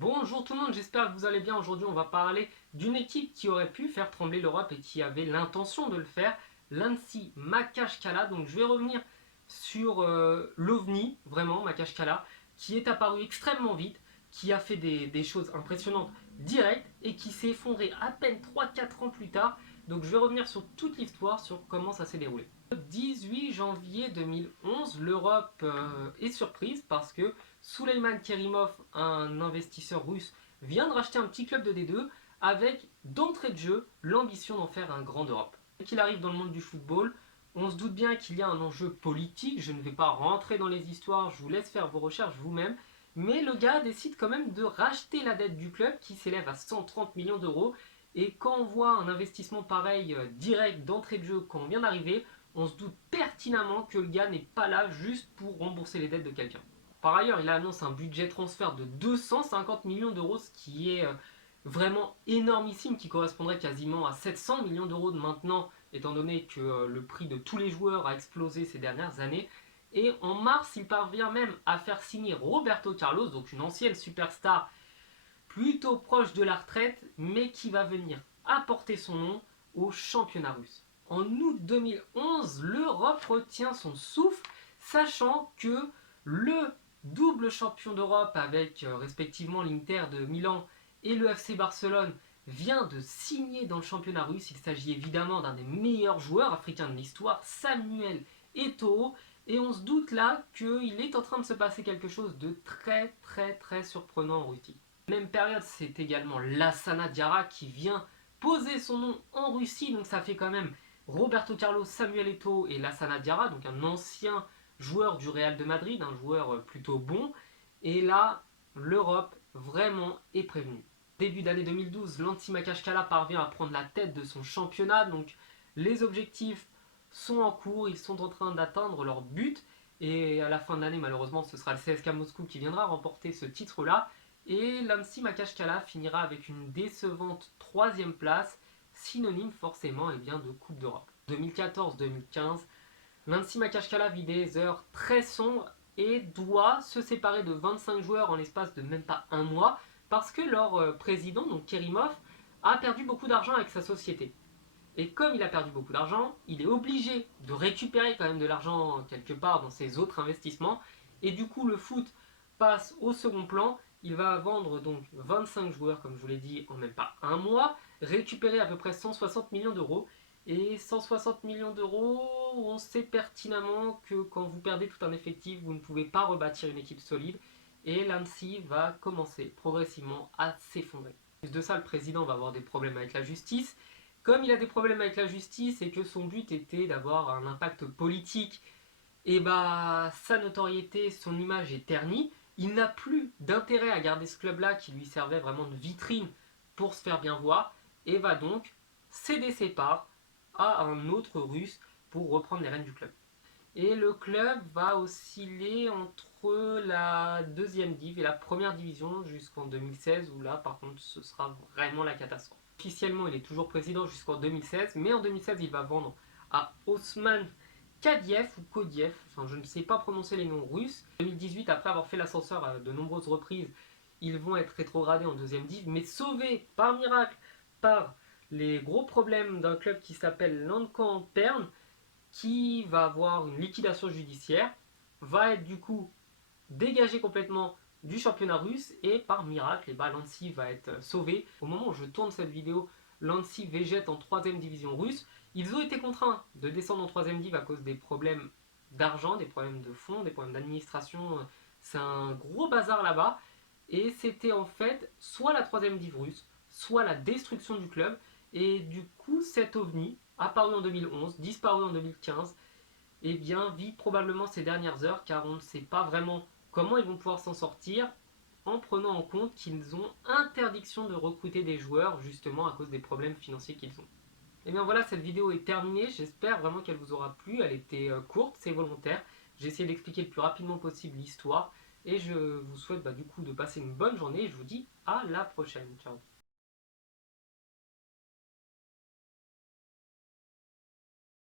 Bonjour tout le monde, j'espère que vous allez bien. Aujourd'hui, on va parler d'une équipe qui aurait pu faire trembler l'Europe et qui avait l'intention de le faire, l'Annecy Makachkala. Donc je vais revenir sur l'OVNI, vraiment Makachkala, qui est apparu extrêmement vite, qui a fait des choses impressionnantes directes et qui s'est effondré à peine 3-4 ans plus tard. Donc je vais revenir sur toute l'histoire, sur comment ça s'est déroulé. Le 18 janvier 2011, l'Europe est surprise parce que Souleyman Kerimov, un investisseur russe, vient de racheter un petit club de D2 avec, d'entrée de jeu, l'ambition d'en faire un grand d'Europe. Dès qu'il arrive dans le monde du football, on se doute bien qu'il y a un enjeu politique. Je ne vais pas rentrer dans les histoires, je vous laisse faire vos recherches vous-même. Mais le gars décide quand même de racheter la dette du club qui s'élève à 130 millions d'euros. Et quand on voit un investissement pareil direct d'entrée de jeu quand on vient d'arriver, on se doute pertinemment que le gars n'est pas là juste pour rembourser les dettes de quelqu'un. Par ailleurs, il annonce un budget transfert de 250 millions d'euros, ce qui est vraiment énormissime, qui correspondrait quasiment à 700 millions d'euros de maintenant, étant donné que le prix de tous les joueurs a explosé ces dernières années. Et en mars, il parvient même à faire signer Roberto Carlos, donc une ancienne superstar plutôt proche de la retraite, mais qui va venir apporter son nom au championnat russe. En août 2011, l'Europe retient son souffle, sachant que le double champion d'Europe avec respectivement l'Inter de Milan et le FC Barcelone vient de signer dans le championnat russe. Il s'agit évidemment d'un des meilleurs joueurs africains de l'histoire, Samuel Eto'o, et on se doute là qu'il est en train de se passer quelque chose de très surprenant en Russie. Même période, c'est également Lassana Diarra qui vient poser son nom en Russie, donc ça fait quand même Roberto Carlos, Samuel Eto'o et Lassana Diarra, donc un ancien joueur du Real de Madrid, un joueur plutôt bon. Et là, l'Europe vraiment est prévenue. Début d'année 2012, l'Annecy Makachkala parvient à prendre la tête de son championnat, donc les objectifs sont en cours, ils sont en train d'atteindre leur but. Et à la fin de l'année, malheureusement, ce sera le CSKA Moscou qui viendra remporter ce titre-là. Et l'Annecy Makachkala finira avec une décevante 3e place, synonyme forcément de Coupe d'Europe. 2014-2015, l'Annecy Makachkala vit des heures très sombres et doit se séparer de 25 joueurs en l'espace de même pas un mois parce que leur président, donc Kerimov, a perdu beaucoup d'argent avec sa société. Et comme il a perdu beaucoup d'argent, il est obligé de récupérer quand même de l'argent quelque part dans ses autres investissements. Et du coup, le foot passe au second plan. Il va vendre donc 25 joueurs, comme je vous l'ai dit, en même pas un mois, récupérer à peu près 160 millions d'euros. Et 160 millions d'euros, on sait pertinemment que quand vous perdez tout un effectif, vous ne pouvez pas rebâtir une équipe solide. Et l'Annecy va commencer progressivement à s'effondrer. En plus de ça, le président va avoir des problèmes avec la justice. Comme il a des problèmes avec la justice et que son but était d'avoir un impact politique, et bah sa notoriété, son image est ternie. Il n'a plus d'intérêt à garder ce club-là qui lui servait vraiment de vitrine pour se faire bien voir et va donc céder ses parts à un autre russe pour reprendre les rênes du club. Et le club va osciller entre la 2e div et la 1re division jusqu'en 2016 où là par contre ce sera vraiment la catastrophe. Officiellement il est toujours président jusqu'en 2016, mais en 2016 il va vendre à Osman Kadiev ou Kodiev, enfin je ne sais pas prononcer les noms russes. En 2018, après avoir fait l'ascenseur à de nombreuses reprises, ils vont être rétrogradés en 2e div, mais sauvés par miracle par les gros problèmes d'un club qui s'appelle Lankan Perm, qui va avoir une liquidation judiciaire, va être du coup dégagé complètement du championnat russe et par miracle, l'Annecy va être sauvé. Au moment où je tourne cette vidéo, l'Annecy végète en 3e division russe. Ils ont été contraints de descendre en 3e div à cause des problèmes d'argent, des problèmes de fonds, des problèmes d'administration. C'est un gros bazar là-bas. Et c'était en fait soit la 3e div russe, soit la destruction du club. Et du coup, cet OVNI, apparu en 2011, disparu en 2015, eh bien, vit probablement ces dernières heures car on ne sait pas vraiment comment ils vont pouvoir s'en sortir en prenant en compte qu'ils ont interdiction de recruter des joueurs justement à cause des problèmes financiers qu'ils ont. Et bien voilà, cette vidéo est terminée, j'espère vraiment qu'elle vous aura plu, elle était courte, c'est volontaire, j'ai essayé d'expliquer le plus rapidement possible l'histoire et je vous souhaite du coup de passer une bonne journée et je vous dis à la prochaine, ciao.